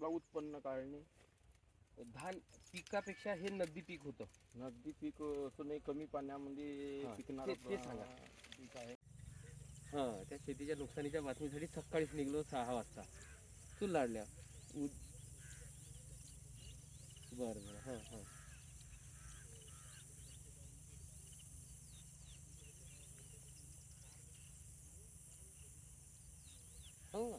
आपला उत्पन्न काढणे. धान पिकापेक्षा हे नगदी पीक होतं. नगदी पीक असं नाही, कमी पाण्यामध्ये हा, पिकणारं ते सांगा. पीक आहे. हां, त्या शेतीच्या नुकसानीच्या बातमीसाठी सकाळीच निघलो 6 वाजता. तू लाडल्या बरं बरं. हां हां. हो ना.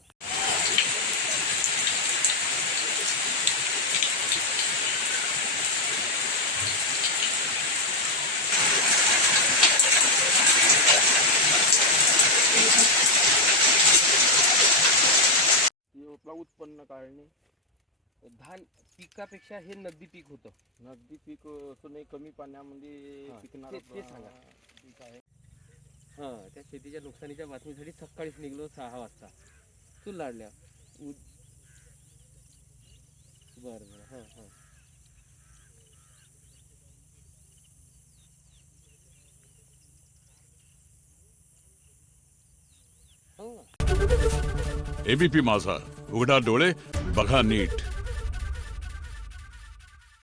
की आपला उत्पन्न काढणे. धान पिकापेक्षा हे नगदी पीक होतं. नगदी पीक असं नाही, कमी पाण्यामध्ये हा, पिकणारं ते सांगा. पीक आहे. हां, त्या शेतीच्या नुकसानीच्या बातमीसाठी सकाळीच निघलो 6 वाजता. तू लाडल्या बरं बरं. हां हां. हो ना. एबीपी माझा, उघडा डोळे बघा नीट.